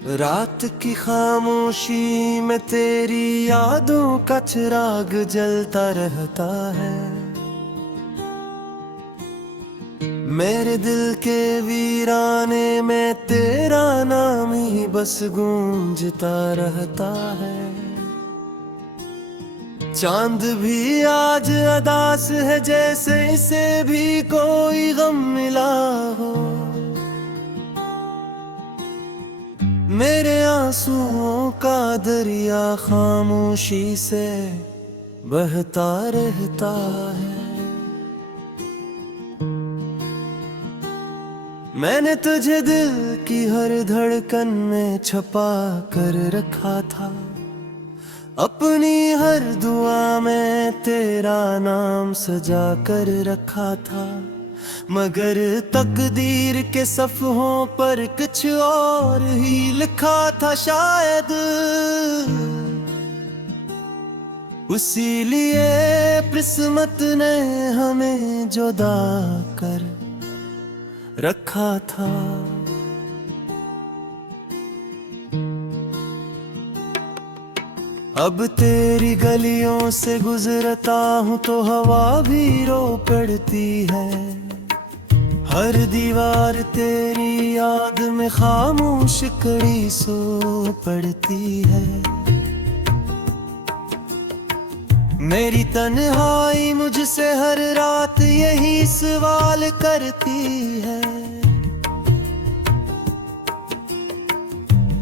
रात की खामोशी में तेरी यादों का चिराग जलता रहता है। मेरे दिल के वीराने में तेरा नाम ही बस गूंजता रहता है। चांद भी आज अदास है, जैसे इसे भी कोई गम मिला हो। मेरे आंसुओं का दरिया खामोशी से बहता रहता है। मैंने तुझे दिल की हर धड़कन में छुपा कर रखा था। अपनी हर दुआ में तेरा नाम सजा कर रखा था। मगर तकदीर के सफ़हों पर कुछ और ही लिखा था शायद। उसी लिए किस्मत ने हमें जुदा कर रखा था। अब तेरी गलियों से गुजरता हूँ तो हवा भी रो पड़ती है। हर दीवार तेरी याद में खामोश कड़ी सो पड़ती है। मेरी तन्हाई मुझसे हर रात यही सवाल करती है।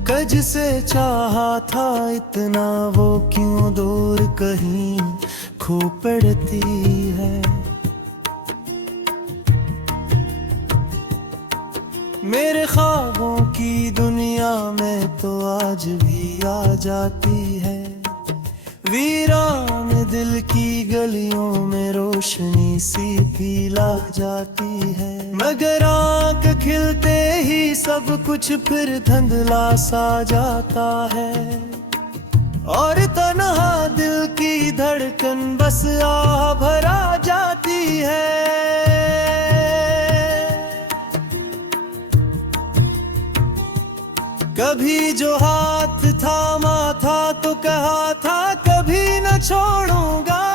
कज से चाहा था इतना, वो क्यों दूर कहीं खो पड़ती है। मेरे ख्वाबों की दुनिया में तो आज भी आ जाती है। वीरान दिल की गलियों में रोशनी सी फैला जाती है। मगर आँख खिलते ही सब कुछ फिर धुंधला सा जाता है। और तन्हा दिल की धड़कन बस आह भरा जाती है। कभी जो हाथ थामा था तो कहा था कभी न छोड़ूंगा।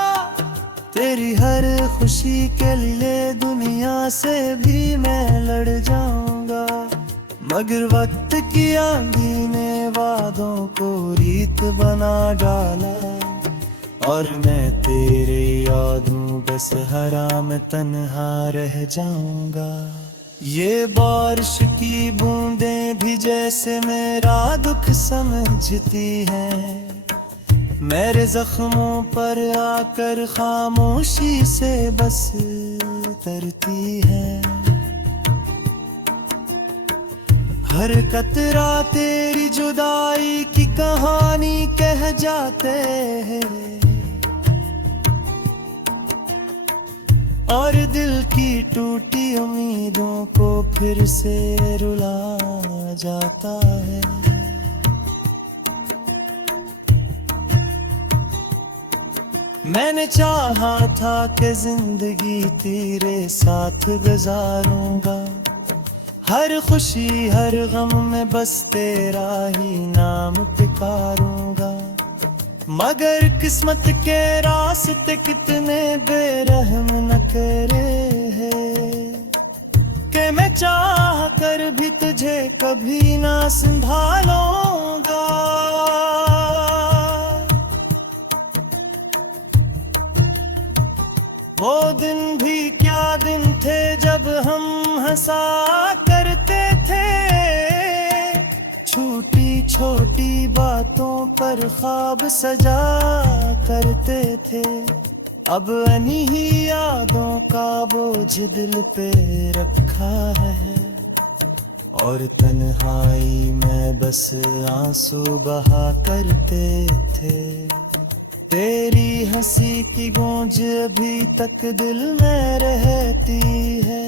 तेरी हर खुशी के लिए दुनिया से भी मैं लड़ जाऊंगा। मगर वक्त की आंधी ने वादों को रीत बना डाला। और मैं तेरे यादों बेसहारा में तन्हा रह जाऊंगा। ये बारिश की बूंदें भी जैसे मेरा दुख समझती हैं। मेरे जख्मों पर आकर खामोशी से बस तरती है। हर कतरा तेरी जुदाई की कहानी कह जाते हैं। और दिल की टूटी उम्मीदों को फिर से रुला जाता है। मैंने चाहा था कि जिंदगी तेरे साथ गुजारूंगा। हर खुशी हर गम में बस तेरा ही नाम पुकारूंगा। मगर किस्मत के रास्ते कितने बेरहम न करे हैं कि मैं चाह कर भी तुझे कभी ना संभालूंगा। वो दिन भी क्या दिन थे जब हम हंसा करते थे। छोटी छोटी बातों पर ख्वाब सजा करते थे। अब इन्हीं यादों का बोझ दिल पे रखा है। और तन्हाई में बस आंसू बहा करते थे। तेरी हंसी की गूंज अभी तक दिल में रहती है।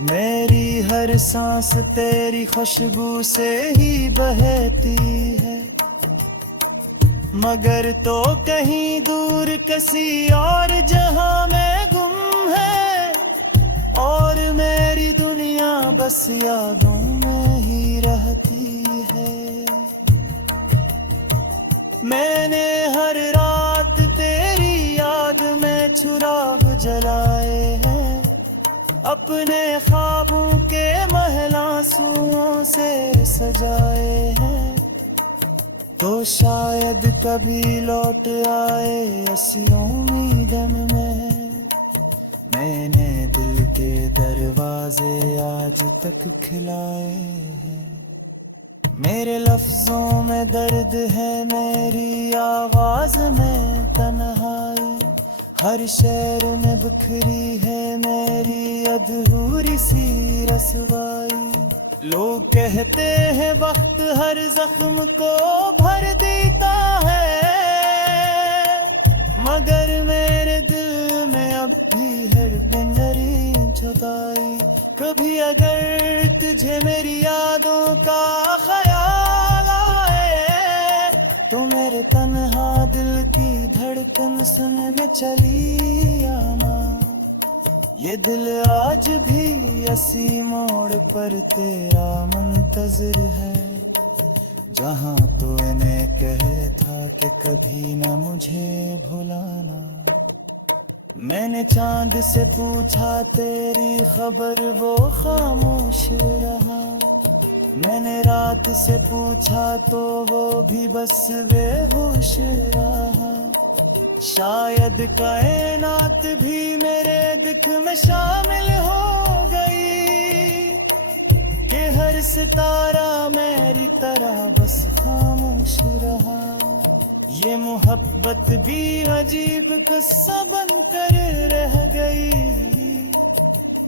मेरी हर सांस तेरी खुशबू से ही बहती है। मगर तो कहीं दूर किसी और जहां में गुम है। और मेरी दुनिया बस यादों में ही रह चाहती है। मैंने हर रात तेरी याद में चिराग जलाए हैं, अपने ख्वाबों के महल आंसुओं से सजाए हैं। तो शायद कभी लौट आए ऐसी उम्मीदन में, मैंने दिल के दरवाजे आज तक खिलाए हैं। मेरे लफ्जों में दर्द है, मेरी आवाज में तन्हाई, हर शहर में बिखरी है मेरी अधूरी सी रसवाई। लोग कहते हैं वक्त हर जख्म को भर देता है, मगर मेरे दिल में अब भी हर पिंजरी जुदाई। कभी अगर तुझे मेरी यादों का ख्याल आए, तो मेरे तन्हा दिल की धड़कन सुनने चली आना। ये दिल आज भी इसी मोड़ पर तेरा मुंतज़िर है, जहाँ तूने कहे था कि कभी न मुझे भुलाना। मैंने चांद से पूछा तेरी खबर, वो खामोश रहा। मैंने रात से पूछा तो वो भी बस बेहोश रहा। शायद कायनात भी मेरे दुख में शामिल हो गई, कि हर सितारा मेरी तरह बस खामोश रहा। ये मोहब्बत भी अजीब किस्सा बनकर रह गई,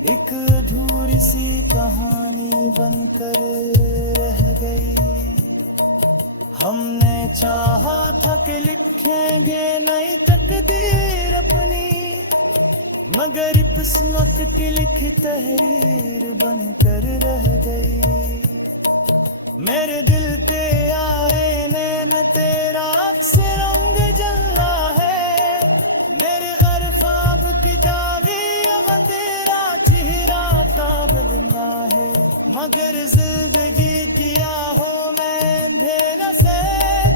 एक अधूरी सी कहानी बनकर रह गई। हमने चाहा था कि लिखेंगे नई तकदीर अपनी, मगर किस्मत की लिखी तहरीर बनकर रह गई। मेरे दिल पे आईने में तेरा अक्स रंग जला है, मेरे हर ख्वाब की दागियों में तेरा चेहरा ताबना है। मगर जिंदगी की आहों में अंधेरा से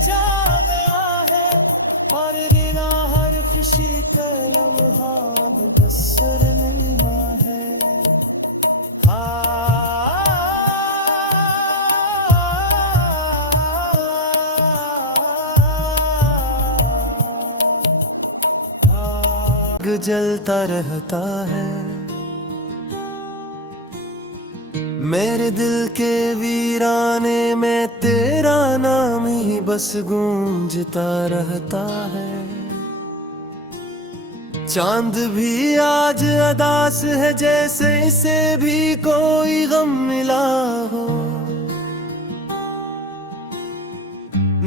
छा गया है, और रिना हर खुशी का लम्हा बस शर्मिंदा है। आग जलता रहता है मेरे दिल के वीराने में, तेरा नाम ही बस गूंजता रहता है। चांद भी आज अदास है, जैसे इसे भी कोई गम मिला हो।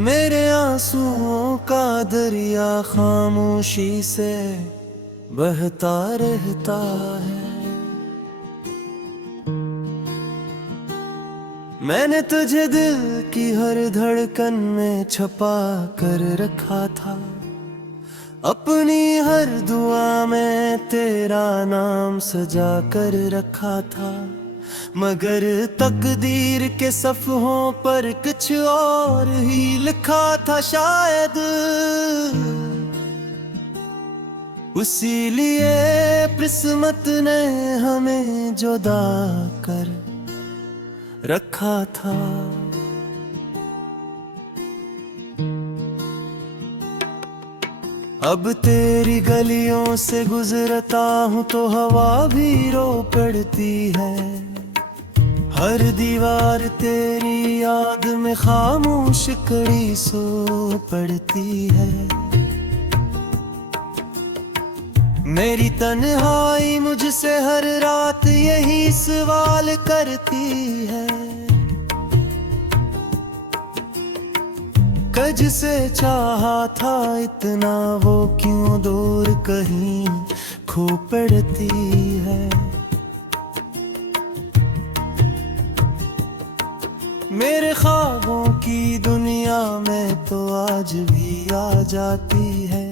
मेरे आंसुओं का दरिया खामोशी से बहता रहता है। मैंने तुझे दिल की हर धड़कन में छुपा कर रखा था, अपनी हर दुआ में तेरा नाम सजा कर रखा था। मगर तकदीर के सफ़हों पर कुछ और ही लिखा था शायद, उसी लिए किस्मत ने हमें जुदा कर रखा था। अब तेरी गलियों से गुजरता हूँ तो हवा भी रो पड़ती है, हर दीवार तेरी याद में खामोश खड़ी सो पड़ती है। मेरी तन्हाई मुझसे हर रात यही सवाल करती है, कज से चाहा था इतना वो क्यों दूर कहीं खो पड़ती है। मेरे ख्वाबों की दुनिया में तो आज भी आ जाती है,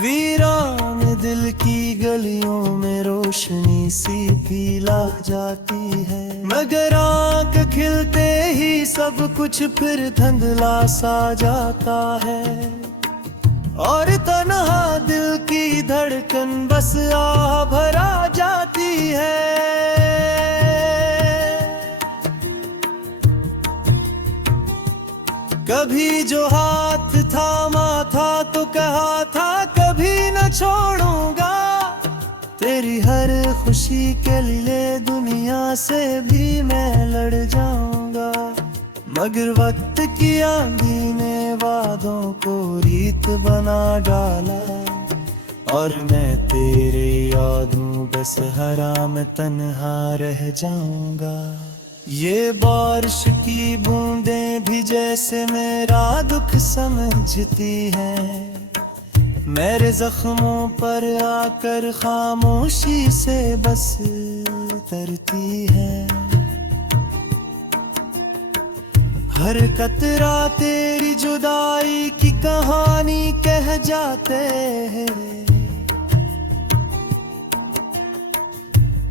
वीरान दिल की गलियों में रोशनी सी फैला जाती है, मगर आँख खिलते ही सब कुछ फिर धुंधला सा जाता है। और तन्हा दिल की धड़कन बस आह भरा जाती है। कभी जो हाथ थामा था तो कहा था कभी न छोड़ूंगा, तेरी हर खुशी के लिए दुनिया से भी मैं लड़ जाऊंगा। मगर वक्त की आंधी ने वादों को रीत बना डाला, और मैं तेरे यादों बेसहारा में तन्हा रह जाऊंगा। ये बारिश की बूंदें भी जैसे मेरा दुख समझती हैं, मेरे जख्मों पर आकर खामोशी से बस तरती है। हर कतरा तेरी जुदाई की कहानी कह जाते हैं,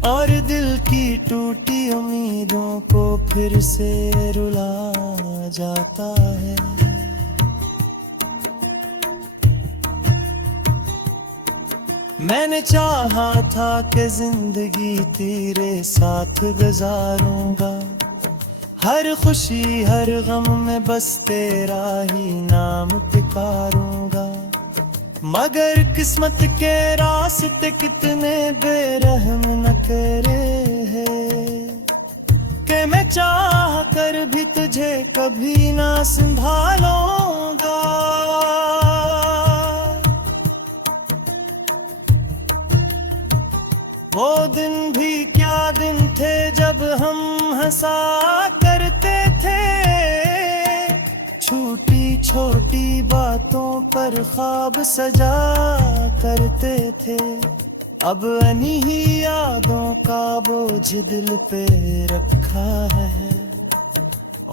और दिल की टूटी उम्मीदों को फिर से रुला जाता है। मैंने चाहा था कि जिंदगी तेरे साथ गुजारूंगा, हर खुशी हर गम में बस तेरा ही नाम पुकारूंगा। मगर किस्मत के रास्ते कितने बेरहम न करे हैं, कि मैं चाह कर भी तुझे कभी ना संभालूंगा। वो दिन भी क्या दिन थे जब हम हंसा करते थे, छोटी छोटी बातों पर ख्वाब सजा करते थे। अब अनही यादों का बोझ दिल पे रखा है,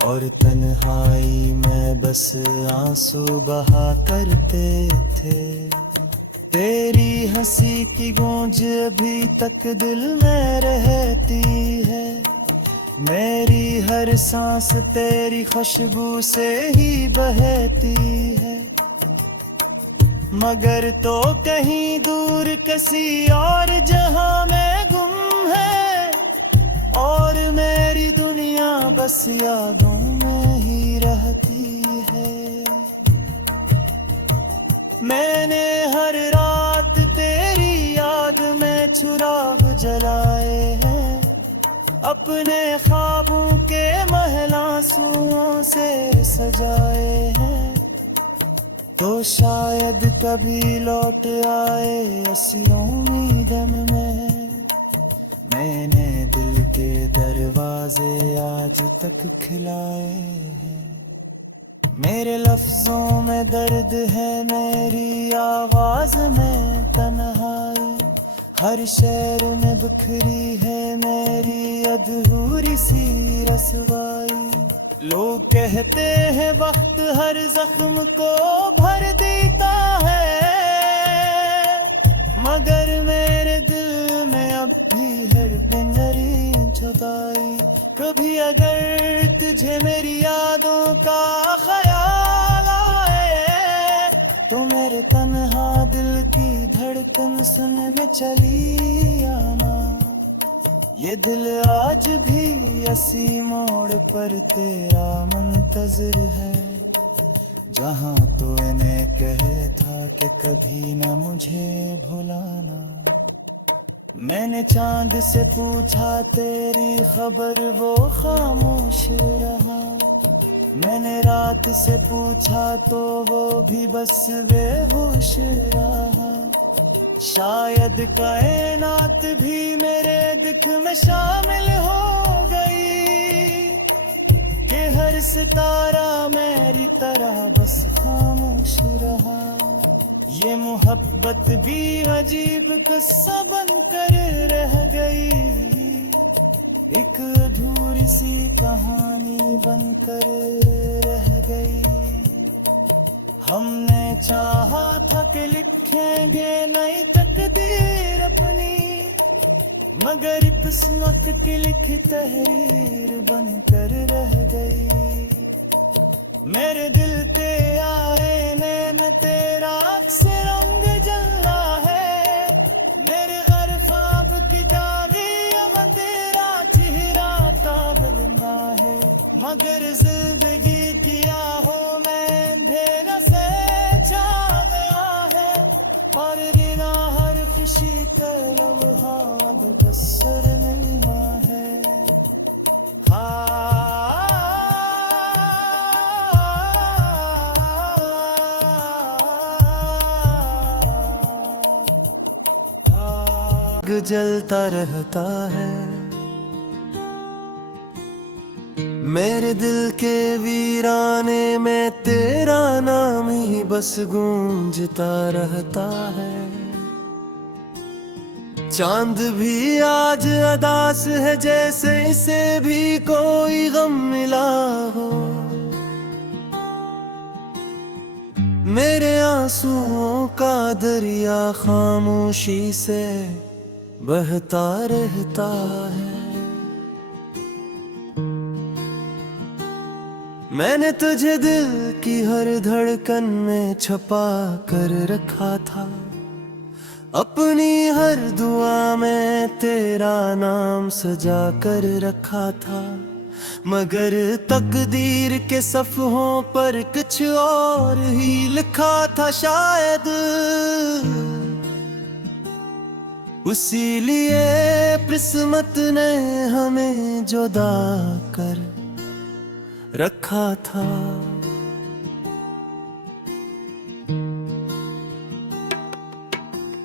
और तन्हाई में बस आंसू बहा करते थे। तेरी हंसी की गूंज अभी तक दिल में रहती है, मेरी हर सांस तेरी खुशबू से ही बहती है। मगर तो कहीं दूर किसी और जहां में गुम है, और मेरी दुनिया बस यादों में ही रहती है। मैंने हर रात तेरी याद में चिराग जलाए हैं, अपने ख्वाबों के महल आंसुओं से सजाए हैं। तो शायद कभी लौट आए ऐसी उम्मीद में, मैंने दिल के दरवाजे आज तक खिलाए हैं। मेरे लफ्जों में दर्द है, मेरी आवाज में तन्हाई, हर शेर में बिखरी है मेरी अधूरी सी रसवाई। लोग कहते हैं वक्त हर जख्म को भर देता है, मगर मेरे दिल में अब भी हर बिंदरी जुदाई। कभी अगर तुझे मेरी यादों का ख्याल आए, तो मेरे तन्हा दिल की धड़कन सुन में चली आना। ये दिल आज भी इसी मोड़ पर तेरा मुंतज़िर है, जहाँ तो इन्हें कहे था कि कभी न मुझे भुलाना। मैंने चांद से पूछा तेरी खबर, वो खामोश रहा। मैंने रात से पूछा तो वो भी बस बेहोश रहा। शायद कायनात भी मेरे दुख में शामिल हो गई, कि हर सितारा मेरी तरह बस खामोश रहा। ये मोहब्बत भी अजीब किस्सा बनकर रह गई, एक अधूरी सी कहानी बनकर रह गई। हमने चाहा था कि लिखेंगे नई तकदीर अपनी, मगर किस्मत की लिखी तहरीर बनकर रह गई। मेरे दिल के आईने में तेरा अक्स रंग जला है, मेरे हर ख्वाब की दागियों में तेरा चेहरा ताब बना है। मगर जिंदगी किया हो मैं अंधेरे से छा गया है, और बिना हर खुशी का लम्हा अब बसर मिलना है। जलता रहता है मेरे दिल के वीराने में, तेरा नाम ही बस गूंजता रहता है। चांद भी आज अदास है, जैसे इसे भी कोई गम मिला हो। मेरे आंसुओं का दरिया खामोशी से बहता रहता है। मैंने तुझे दिल की हर धड़कन में छुपा कर रखा था, अपनी हर दुआ में तेरा नाम सजा कर रखा था। मगर तकदीर के सफ़हों पर कुछ और ही लिखा था शायद, उसी लिए किस्मत ने हमें जुदा कर रखा था।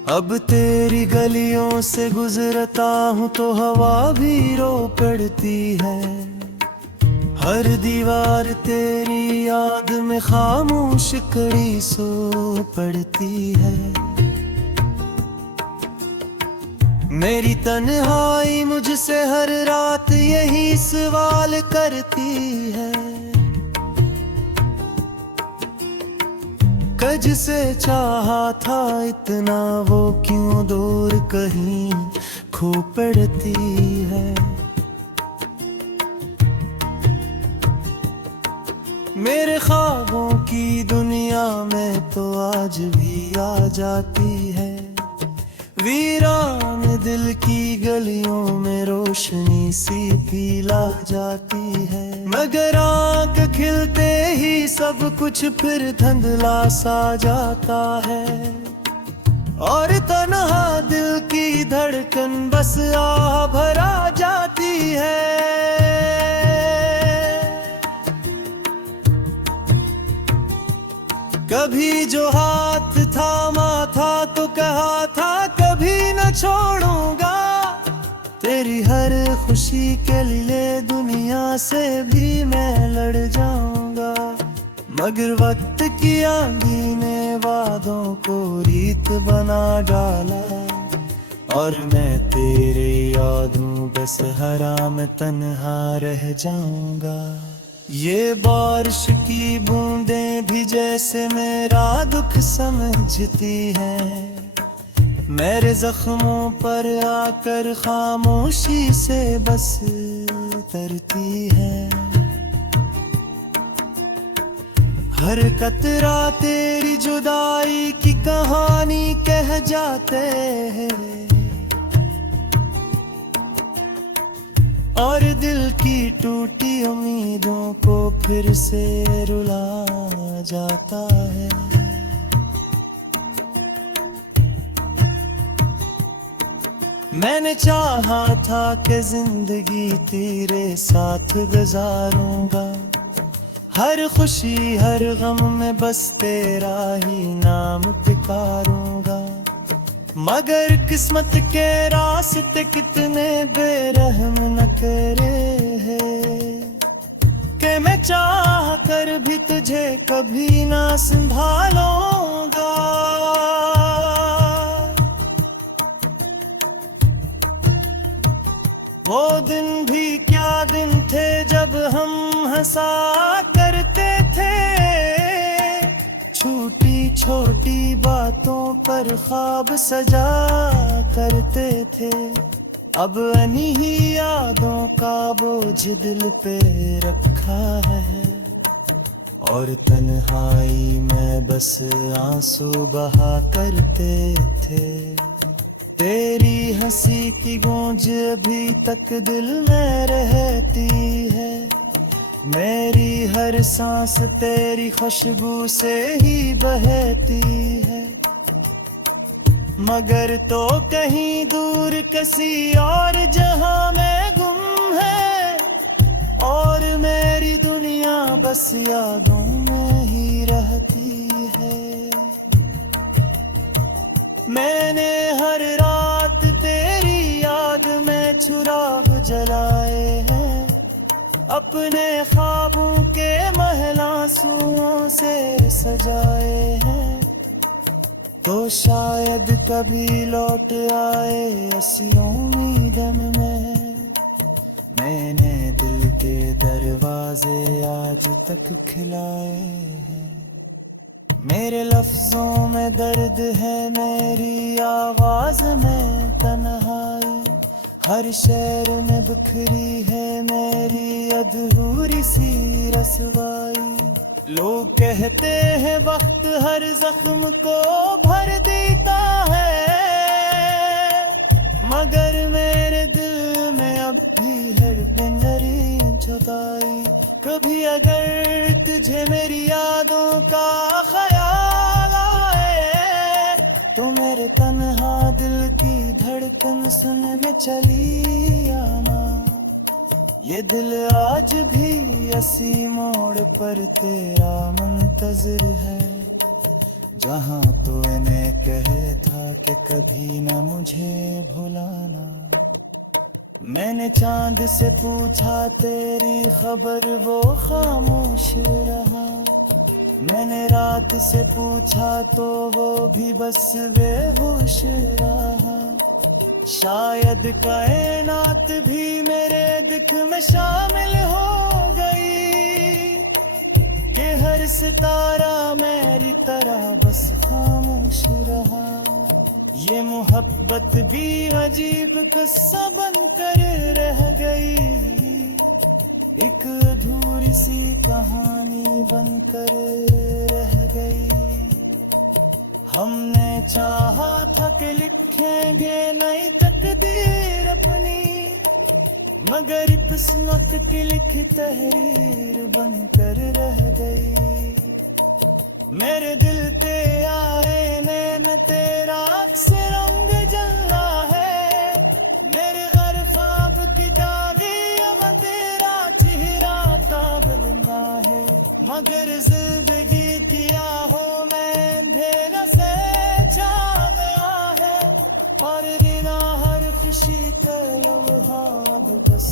अब तेरी गलियों से गुजरता हूँ तो हवा भी रो पड़ती है। हर दीवार तेरी याद में खामोश खड़ी सो पड़ती है। मेरी तन्हाई मुझसे हर रात यही सवाल करती है, कज से चाहा था इतना वो क्यों दूर कहीं खो पड़ती है। मेरे ख्वाबों की दुनिया में तो आज भी आ जाती है, वीरान दिल की गलियों में रोशनी सी पिला जाती है। मगर आँख खिलते ही सब कुछ फिर धुंधला सा जाता है, और तन्हा दिल की धड़कन बस आह भरा जाती है। कभी जो हाथ थामा था तो कहा था कभी न छोड़ूंगा, तेरी हर खुशी के लिए दुनिया से भी मैं लड़ जाऊंगा। मगर वक्त की आंधी ने वादों को रीत बना डाला, और मैं तेरे यादों बेसहारा में तन्हा रह जाऊंगा। ये बारिश की बूंदें भी जैसे मेरा दुख समझती हैं, मेरे जख्मों पर आकर खामोशी से बस तरती है। हर कतरा तेरी जुदाई की कहानी कह जाते हैं, और दिल की टूटी उम्मीदों को फिर से रुला जाता है। मैंने चाहा था कि जिंदगी तेरे साथ गुजारूंगा, हर खुशी हर गम में बस तेरा ही नाम पुकारूंगा। मगर किस्मत के रास्ते कितने बेरहम न करे हैं, कि मैं चाह कर भी तुझे कभी ना संभालूंगा। वो दिन भी क्या दिन थे जब हम हंसा करते थे, छूटी छोटी बातों पर ख्वाब सजा करते थे, अब इन्हीं यादों का बोझ दिल पे रखा है। और तन्हाई में बस आंसू बहा करते थे, तेरी हंसी की गूंज अभी तक दिल में रहती है। मेरी हर सांस तेरी खुशबू से ही बहती है, मगर तो कहीं दूर किसी और जहां में गुम है। और मेरी दुनिया बस यादों में ही रहती है। मैंने हर रात तेरी याद में चिराग जलाए हैं, अपने ख्वाबों के महल आंसुओं से सजाए हैं। तो शायद कभी लौट आए ऐसी उम्मीदन में, मैंने दिल के दरवाजे आज तक खिलाए हैं। मेरे लफ्जों में दर्द है, मेरी आवाज में तन्हाई, हर शेर में बिखरी है मेरी अधूरी सी रसवाई। लोग कहते हैं वक्त हर जख्म को भर देता है, मगर मेरे दिल में अब भी हर बिंदरी जुदाई। कभी अगर तुझे मेरी यादों का ख्याल आए, तो मेरे तन्हा दिल की धड़कन सुनने चली आना। ये दिल आज भी इसी मोड़ पर तेरा मुंतज़िर है, जहाँ तो इन्हें कहे था कि कभी न मुझे भुलाना। मैंने चांद से पूछा तेरी खबर, वो खामोश रहा। मैंने रात से पूछा तो वो भी बस बेहोश रहा। शायद कायनात भी मेरे दिख में शामिल हो गई, कि हर सितारा मेरी तरह बस खामोश रहा। ये मोहब्बत भी अजीब किस्सा बनकर रह गई, एक अधूरी सी कहानी बनकर रह गई। हमने चाहा था कि लिखेंगे नई तकदीर अपनी, मगर किस्मत की लिखी तहरीर बनकर रह गई। मेरे दिल पे आईने में तेरा अक्स रंग जला है, मेरे हर ख्वाब की दागियों में तेरा चेहरा ताबना है। मगर जिंदगी की आहों में अंधेरा से छा गया है, और बिना हर खुशी का लम्हा अब बस